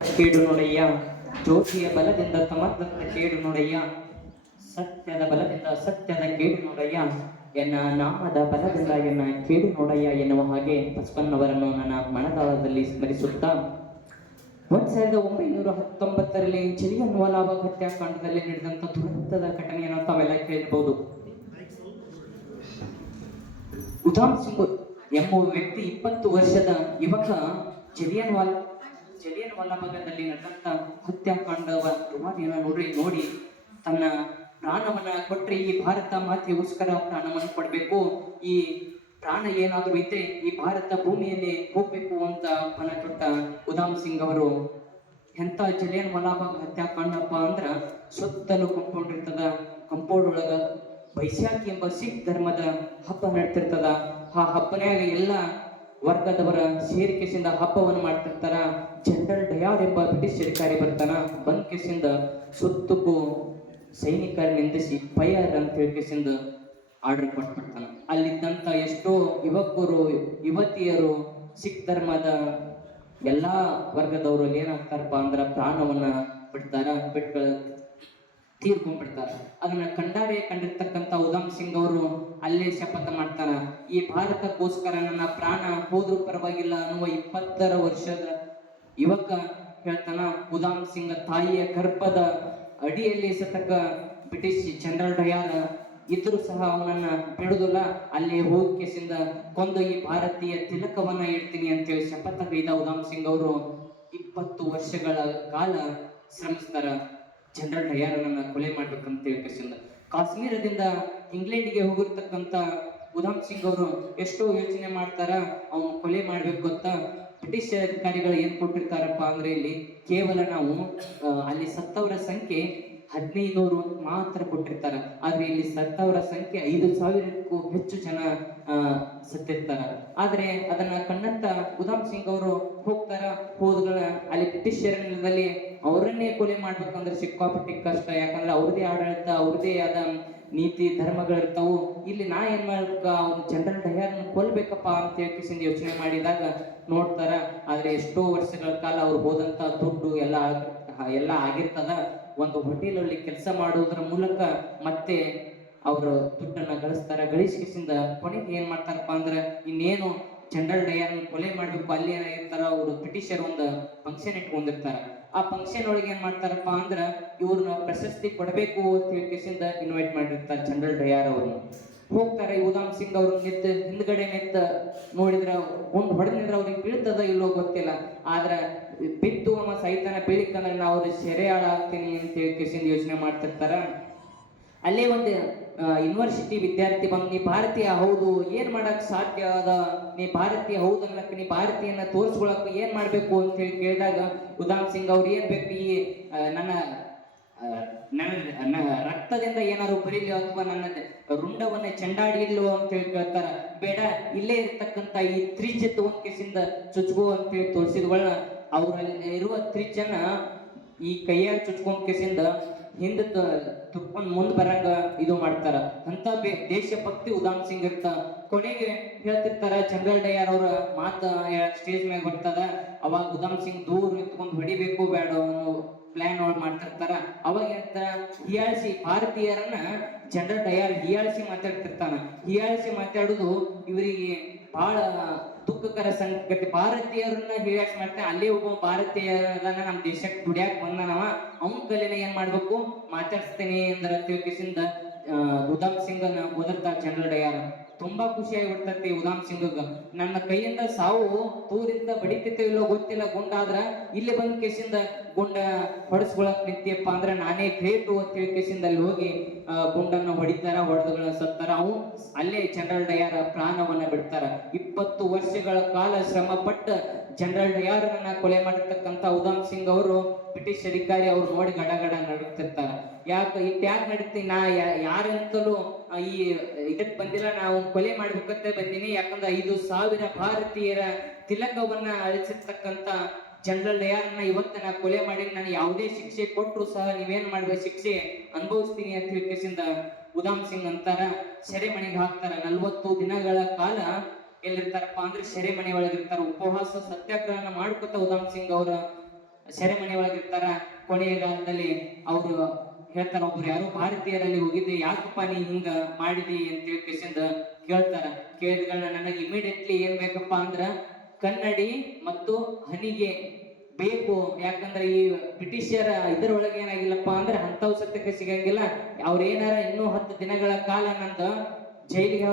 ಕೇಡು ನೋಡಯ್ಯ, ಜ್ಯೋತಿಯ ಬಲದಿಂದ ಸಮರ್ಥದ ಕೇಡು ನೋಡಯ್ಯ, ಸತ್ಯದ ಬಲದಿಂದ ಸತ್ಯದ ಕೇಡು ನೋಡಯ್ಯ, ಎನ್ನ ನಾಮದ ಬಲದಿಂದ ಎನ್ನ ಕೇಡು ನೋಡಯ್ಯ ಎನ್ನುವ ಹಾಗೆ ಬಸವಣ್ಣವರನ್ನು ನನ್ನ ಮನದಾಳದಲ್ಲಿ ಸ್ಮರಿಸುತ್ತಾ 1919ರಲ್ಲಿ ಜಲಿಯನ್ ವಾಲಾಬಾಗ್ ಹತ್ಯಾಕಾಂಡದಲ್ಲಿ ನಡೆದಂತ ದುರಂತದ ಘಟನೆಯನ್ನು ತಾವೆಲ್ಲ ಕೇಳಬಹುದು. ಉಧಾಮ್ ಸಿಂಗ್ ಎಂಬುವ ವ್ಯಕ್ತಿ 20 ವರ್ಷದ ಯುವಕ ಜಲಿಯನ್ ವಾಲಾಬಾಗದಲ್ಲಿ ನಡೆದಂತ ಹತ್ಯಾಕಾಂಡವ ರುವಾರಿಯನ್ನ ನೋಡಿ ತನ್ನ ಪ್ರಾಣವನ್ನ ಕೊಟ್ರೆ ಈ ಭಾರತ ಮಾತೆಗೋಸ್ಕರ ಪ್ರಾಣವನ್ನು ಕೊಡಬೇಕು, ಈ ಪ್ರಾಣ ಏನಾದ್ರೂ ಇದ್ರೆ ಈ ಭಾರತ ಭೂಮಿಯಲ್ಲಿ ಹೋಗ್ಬೇಕು ಅಂತ ಪಣ ತೊಟ್ಟ ಉಧಾಮ್ ಸಿಂಗ್ ಅವರು ಎಂತ ಜಲಿಯನ್ ವಾಲಾಬಾಗ್ ಹತ್ಯಾಕಾಂಡಪ್ಪ ಅಂದ್ರ ಸುತ್ತಲೂ ಕಂಪೌಂಡ್ ಇರ್ತದ. ಕಂಪೌಂಡ್ ಒಳಗ ಬೈಸಾಖಿ ಎಂಬ ಸಿಖ್ ಧರ್ಮದ ಹಬ್ಬ ನಡ್ತಿರ್ತದ. ಆ ಹಬ್ಬನ್ಯಾಗ ಎಲ್ಲ ವರ್ಗದವರ ಸೇರಿಕೆಸಿಂದ ಹಬ್ಬವನ್ನು ಮಾಡ್ತಿರ್ತಾರ. ಜನರಲ್ ಡಯಾರ್ ಎಂಬ ಬ್ರಿಟಿಷ್ ಅಧಿಕಾರಿ ಬರ್ತಾನ. ಬಂದ್ ಕೇಸಿಂದ ಸುತ್ತಕ್ಕೂ ಸೈನಿಕರ ನಿಂದಿಸಿ ಫೈರ್ ಅಂತ ಹೇಳ್ಕೇಸಿಂದ ಆರ್ಡರ್ ಕೊಟ್ಬಿಡ್ತಾನ. ಅಲ್ಲಿದ್ದಂತ ಎಷ್ಟೋ ಯುವಕರು ಯುವತಿಯರು ಸಿಖ್ ಧರ್ಮದ ಎಲ್ಲಾ ವರ್ಗದವರು ಏನಾಗ್ತಾರಪ್ಪ ಅಂದ್ರ ಪ್ರಾಣವನ್ನ ಬಿಟ್ಟು ತೀರ್ಕೊಂಡ್ಬಿಡ್ತಾರ. ಅದನ್ನ ಕಂಡಿರ್ತಕ್ಕಂಥ ಉಧಾಮ್ ಸಿಂಗ್ ಅವರು ಅಲ್ಲೇ ಶಪಥ ಮಾಡ್ತಾರ, ಈ ಭಾರತಕ್ಕೋಸ್ಕರ ನನ್ನ ಪ್ರಾಣ ಹೋದ್ರೂ ಪರವಾಗಿಲ್ಲ ಅನ್ನುವ 20 ವರ್ಷದ ಯುವಕ ಹೇಳ್ತಾನ. ಉಧಾಮ್ ಸಿಂಗ್ ತಾಯಿಯ ಗರ್ಭದ ಅಡಿಯಲ್ಲಿ ಸತಕ ಬ್ರಿಟಿಷ್ ಜನರಲ್ ಡಯಾರ್ ಇದ್ರೂ ಸಹ ಅವನನ್ನ ಬಿಡುದಿಲ್ಲ. ಅಲ್ಲಿ ಹೋಗಿಸಿಂದ ಕೊಂದು ಈ ಭಾರತೀಯ ತಿಲಕವನ್ನ ಇಡ್ತೀನಿ ಅಂತೇಳಿ ಶಪಥಗೈದ ಉಧಾಮ್ ಸಿಂಗ್ ಅವರು 20 ವರ್ಷಗಳ ಕಾಲ ಶ್ರಮಿಸ್ತಾರ ಜನರಲ್ ಡಯಾರನ್ನ ಕೊಲೆ ಮಾಡ್ಬೇಕಂತ ಹೇಳ್ಕೇಸಿಂದ. ಕಾಶ್ಮೀರದಿಂದ ಇಂಗ್ಲೆಂಡ್ಗೆ ಹೋಗಿರ್ತಕ್ಕಂಥ ಉಧಾಮ್ ಸಿಂಗ್ ಅವರು ಎಷ್ಟೋ ಯೋಚನೆ ಮಾಡ್ತಾರ, ಅವನು ಕೊಲೆ ಮಾಡ್ಬೇಕು ಅಂತ. ಬ್ರಿಟಿಷ್ ಅಧಿಕಾರಿಗಳು ಏನ್ ಕೊಟ್ಟಿರ್ತಾರಪ್ಪ ಅಂದ್ರೆ ಇಲ್ಲಿ ಕೇವಲ ನಾವು ಅಲ್ಲಿ ಸತ್ತವರ ಸಂಖ್ಯೆ 1500 ಮಾತ್ರ ಕೊಟ್ಟಿರ್ತಾರ. ಆದ್ರೆ ಇಲ್ಲಿ ಸತ್ತವರ ಸಂಖ್ಯೆ 5000ಕ್ಕೂ ಹೆಚ್ಚು ಜನ ಸತ್ತಿರ್ತಾರ. ಆದ್ರೆ ಅದನ್ನ ಕಣ್ಣಂತ ಉಧಾಮ್ ಸಿಂಗ್ ಅವರು ಹೋಗ್ತಾರ. ಹೋದ್ಗಳ ಅಲ್ಲಿ ಬ್ರಿಟಿಷರ ನೆಲದಲ್ಲಿ ಅವರನ್ನೇ ಕೊಲೆ ಮಾಡ್ಬೇಕಂದ್ರೆ ಸಿಕ್ಕಾಪಟ್ಟಿ ಕಷ್ಟ. ಯಾಕಂದ್ರೆ ಅವ್ರದೇ ಆಡಳಿತ, ಅವ್ರದೇ ಆದ ನೀತಿ ಧರ್ಮಗಳಿರ್ತಾವು. ಇಲ್ಲಿ ನಾ ಏನ್ ಮಾಡ್ಬೇಕ, ಅವ್ನ ಜನರಲ್ ಡಯಾರ್ನ ಕೊಲ್ಬೇಕಪ್ಪ ಅಂತ ಹೇಳ್ಕಿಸಿಂದ ಯೋಚನೆ ಮಾಡಿದಾಗ ನೋಡ್ತಾರ. ಆದ್ರೆ ಎಷ್ಟೋ ವರ್ಷಗಳ ಕಾಲ ಅವ್ರು ಹೋದಂತ ದುಡ್ಡು ಎಲ್ಲ ಆಗಿರ್ತದ. ಒಂದು ಹೋಟೆಲ್ ಅಲ್ಲಿ ಕೆಲಸ ಮಾಡುವುದರ ಮೂಲಕ ಮತ್ತೆ ಅವರು ದುಡ್ಡನ್ನ ಗಳಿಸಿದ ಕೊನೆಗೆ ಏನ್ ಮಾಡ್ತಾರಪ್ಪ ಅಂದ್ರೆ ಇನ್ನೇನು ಜನರಲ್ ಡಯಾರ್ನ ಕೊಲೆ ಮಾಡ್ಬೇಕು, ಅಲ್ಲಿ ಏನಾಗಿರ್ತಾರ ಅವರು ಬ್ರಿಟಿಷರ್ ಒಂದು ಫಂಕ್ಷನ್ ಇಟ್ಕೊಂಡಿರ್ತಾರ. ಆ ಫಂಕ್ಷನ್ ಒಳಗೆ ಏನ್ ಮಾಡ್ತಾರಪ್ಪ ಅಂದ್ರ ಇವ್ರನ್ನ ಪ್ರಶಸ್ತಿ ಕೊಡಬೇಕು ಅಂತ ಹೇಳ್ಕೇಸಿಂದ ಇನ್ವೈಟ್ ಮಾಡಿರ್ತಾರೆ ಜನರಲ್ ಡಯಾರ್ ಅವ್ರನ್ನ. ಹೋಗ್ತಾರೆ. ಉಧಾಮ್ ಸಿಂಗ್ ಅವ್ರು ಹಿಂದ್ಗಡೆ ನೋಡಿದ್ರ ಗುಂಡ್ ಹೊಡೆದ್ರ ಅವ್ರಿಗೆ ಬೀಳ್ತದ ಇಲ್ಲೋ ಗೊತ್ತಿಲ್ಲ. ಆದ್ರ ಬಿದ್ದು ಅವ ಸೈತಾನ ಬೀಳಿಕಂದ್ರೆ ನಾ ಅವ್ರಿಗೆ ಸೆರೆಯಾಳ ಆಗ್ತೀನಿ ಅಂತ ಹೇಳ್ಕೇಸಿಂದ ಯೋಚನೆ ಮಾಡ್ತಿರ್ತಾರ. ಅಲ್ಲೇ ಒಂದು ಯೂನಿವರ್ಸಿಟಿ ವಿದ್ಯಾರ್ಥಿ ಬಂದು, ನೀ ಭಾರತೀಯ ಹೌದು, ಏನ್ ಮಾಡಕ್ ಸಾಧ್ಯ ಅದ, ನೀ ಭಾರತೀಯ ಹೌದು ಅನ್ನಕ್, ನೀ ಭಾರತೀಯನ ತೋರಿಸ್ಕೊಳಕ್ ಏನ್ ಮಾಡ್ಬೇಕು ಅಂತ ಹೇಳಿ ಕೇಳಿದಾಗ ಉಧಾಮ್ ಸಿಂಗ್ ಅವ್ರು ಏನ್ ಬೇಕು, ಈ ನನ್ನ ರಕ್ತದಿಂದ ಏನಾದ್ರು ಬರೀಲಿ ಅಥವಾ ನನ್ನ ರುಂಡವನ್ನ ಚೆಂಡಾಡಿ ಇಲ್ಲೋ ಅಂತ ಹೇಳಿ ಕೇಳ್ತಾರ. ಬೇಡ, ಇಲ್ಲೇ ಇರ್ತಕ್ಕಂಥ ಈ ತ್ರಿಜ್ ತಗೊಂಡ್ ಕೇಸಿಂದ ಚುಚ್ಕೋ ಅಂತ ಹೇಳಿ ತೋರಿಸಿದ್ಗಳ ಅವ್ರಲ್ಲಿ ಇರುವ ತ್ರಿಜನ್ನ ಈ ಕೈಯಾಗ ಚುಚ್ಕೊಂಡ್ ಕೇಸಿಂದ ಹಿಂದ ತುರ್ಕೊಂಡ್ ಮುಂದ್ ಬರಂಗ ಇದು ಮಾಡ್ತಾರ. ಅಂತ ದೇಶಭಕ್ತಿ ಉಧಾಮ್ ಸಿಂಗ್ ಇರ್ತ. ಕೊನೆಗೆ ಹೇಳ್ತಿರ್ತಾರ ಜನರಲ್ ಡಯಾರ್ ಅವ್ರ ಮಾತ ಸ್ಟೇಜ್ ಮ್ಯಾಗ ಬರ್ತದ. ಅವಾಗ ಉಧಾಮ್ ಸಿಂಗ್ ದೂರ ನಿಂತ್ಕೊಂಡ್ ಹೊಡಿಬೇಕು ಬೇಡ ಅನ್ನೋ ಪ್ಲಾನ್ ಅವ್ರು ಮಾಡ್ತಿರ್ತಾರ. ಅವಾಗ ಹೇಳ್ತಾರ, ಹಿಯಾಳಿಸಿ ಭಾರತೀಯರನ್ನ ಜನರಲ್ ಡಯಾರ್ ಹಿಯಾಳಿಸಿ ಮಾತಾಡ್ತಿರ್ತಾನ. ಹಿಯಾಳಿಸಿ ಮಾತಾಡುದು ಇವರಿಗೆ ಬಹಳ ದುಃಖಕರ ಸಂಗತಿ. ಭಾರತೀಯರನ್ನ ಹಿಯಾಳಿಸಿ ಮಾಡ್ತಾನೆ. ಅಲ್ಲೇ ಒಬ್ಬ ಭಾರತೀಯರನ್ನ ನಮ್ಮ ದೇಶಕ್ಕೆ ದುಡಿಯಾಕ್ ಬಂದನವ, ಅವನ ಕಲೆನ ಏನ್ ಮಾಡ್ಬೇಕು ಮಾತಾಡ್ಸ್ತೇನೆ ಅಂದ್ರ ತಿಳ್ಕಿಸಿಂದ ಉಧಾಮ್ ಸಿಂಗನ್ನ ಓದಿರ್ತಾರ ಜನರಲ್ ಡಯಾರ್. ತುಂಬಾ ಖುಷಿಯಾಗಿ ಬಿಡ್ತೈತಿ ಉಧಾಮ್ ಸಿಂಗಗ. ನನ್ನ ಕೈಯಿಂದ ಸಾವು ತೂರಿಂದ ಬಡಿತೈತೆ ಇಲ್ಲೋ ಗೊತ್ತಿಲ್ಲ, ಗುಂಡಾದ್ರ ಇಲ್ಲಿ ಬಂದ್ ಕೇಸಿಂದ ಗುಂಡ ಹೊಡೆಸ್ಕೊಳಕ್ ನಿಂತಿಯಪ್ಪ ಅಂದ್ರೆ ನಾನೇ ಗ್ರೇಟು ಅಂತ ಹೇಳಿ ಕೇಸಿಂದ ಅಲ್ಲಿ ಹೋಗಿ ಗುಂಡನ್ನ ಹೊಡಿತಾರ. ಹೊಡೆದುಗಳ ಸತ್ತಾರ. ಅವು ಅಲ್ಲೇ ಜನರಲ್ ಡಯಾರ್ ಪ್ರಾಣವನ್ನ ಬಿಡ್ತಾರ. 20 ವರ್ಷಗಳ ಕಾಲ ಶ್ರಮ ಪಟ್ಟ ಜನರಲ್ ಡಯಾರ್ನ ಕೊಲೆ ಮಾಡಿರ್ತಕ್ಕಂಥ ಉಧಾಮ್ ಸಿಂಗ್ ಅವರು ಬ್ರಿಟಿಷ್ ಅಧಿಕಾರಿ ಅವ್ರು ನೋಡಿ ಗಡಗಡ ನಡುತ್ತಿರ್ತಾರ. ಯಾಕೆ ನಡೀತೀನಿ, ನಾ ಯಾರಂತಲೂ ಈ ಇದಕ್ ಬಂದಿಲ್ಲ, ನಾವು ಕೊಲೆ ಮಾಡ್ಬೇಕಂತ ಬಂದೀನಿ. ಯಾಕಂದ್ರೆ 5000 ಭಾರತೀಯರ ತಿಲಕವನ್ನ ಅಳಿಸಿರ್ತಕ್ಕಂಥ ಜನರಲ್ ಡಯಾರ್ನ ಇವತ್ತು ನಾ ಕೊಲೆ ಮಾಡಿ ನಾನು ಯಾವುದೇ ಶಿಕ್ಷೆ ಕೊಟ್ಟರು ಸಹ ನೀವೇನ್ ಮಾಡ್ಬೇಕು, ಶಿಕ್ಷೆ ಅನುಭವಿಸ್ತೀನಿ ಅಂತ ಹೇಳ್ಕೇಸಿಂದ ಉಧಾಮ್ ಸಿಂಗ್ ಅಂತಾರ. ಸೆರೆಮನೆಗೆ ಹಾಕ್ತಾರ. 40 ದಿನಗಳ ಕಾಲ ಎಲ್ಲಿರ್ತಾರಪ್ಪ ಅಂದ್ರೆ ಸೆರೆಮನೆ ಒಳಗಿರ್ತಾರ. ಉಪವಾಸ ಸತ್ಯಾಗ್ರಹನ ಮಾಡ್ಕೊತ ಉಧಾಮ್ ಸಿಂಗ್ ಅವರ ಸೆರೆಮನೆ ಒಳಗಿರ್ತಾರ. ಕೊನೆಯ ಕಾಲದಲ್ಲಿ ಅವರು ಹೇಳ್ತಾರ, ಒಬ್ರು ಯಾರೋ ಭಾರತೀಯರಲ್ಲಿ ಹೋಗಿದ್ದೆ, ಯಾಕಪ್ಪ ನೀ ಹಿಂಗ ಮಾಡಿದಿ ಅಂತೇಳಿ ಕೇಸಿಂದ ಕೇಳ್ತಾರ. ಕೇಳಿದ್ಗಳನ್ನ ನನಗೆ ಇಮಿಡಿಯೇಟ್ಲಿ ಏನ್ ಬೇಕಪ್ಪ ಅಂದ್ರ ಕನ್ನಡಿ ಮತ್ತು ಹನಿಗೆ ಬೇಕು. ಯಾಕಂದ್ರೆ ಈ ಬ್ರಿಟಿಷರ ಇದರೊಳಗೆ ಏನಾಗಿಲ್ಲಪ್ಪ ಅಂದ್ರೆ ಅಂತವ್ ಸತ್ಯಕ್ಕೆ ಸಿಗಂಗಿಲ್ಲ. ಅವ್ರ ಏನಾರ ಇನ್ನೂ 10 ದಿನಗಳ ಕಾಲ ನಂದು ಜೈಲಿಗೆ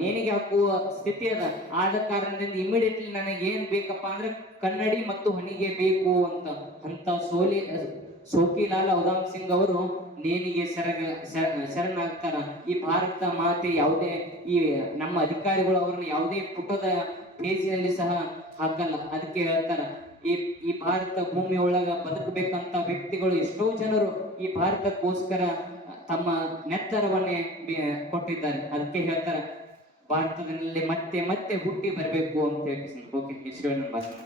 ನೇಣಿಗೆ ಹಾಕುವ ಸ್ಥಿತಿ ಅದ. ಆದ ಕಾರಣದಿಂದ ಇಮಿಡಿಯೇಟ್ಲಿ ನನಗೆ ಏನ್ ಬೇಕಪ್ಪ ಅಂದ್ರೆ ಕನ್ನಡಿ ಮತ್ತು ಹನಿಗೆ ಬೇಕು ಅಂತ ಸೋಕಿಲಾಲ್ ಉಧಮ್ ಸಿಂಗ್ ಅವರು ನೇಣಿಗೆ ಶರಣಾಗ್ತಾರ. ಈ ಭಾರತ ಮಾತೆ ಯಾವುದೇ ಈ ನಮ್ಮ ಅಧಿಕಾರಿಗಳು ಅವ್ರನ್ನ ಯಾವುದೇ ಪುಟದ ಪೇಜಿನಲ್ಲಿ ಸಹ ಹಾಕಲ್ಲ. ಅದಕ್ಕೆ ಹೇಳ್ತಾರ, ಈ ಭಾರತ ಭೂಮಿ ಒಳಗ ಬದುಕಬೇಕಂತ ವ್ಯಕ್ತಿಗಳು ಎಷ್ಟೋ ಜನರು ಈ ಭಾರತಕ್ಕೋಸ್ಕರ ತಮ್ಮ ನೆತ್ತರವನ್ನೇ ಕೊಟ್ಟಿದ್ದಾರೆ. ಅದಕ್ಕೆ ಹೇಳ್ತಾರೆ, ಭಾರತದಲ್ಲಿ ಮತ್ತೆ ಮತ್ತೆ ಹುಟ್ಟಿ ಬರಬೇಕು ಅಂತ ಹೇಳಿ. ಓಕೆ, ಇಷ್ಟು ನನ್ನ ಭಾಷಣ.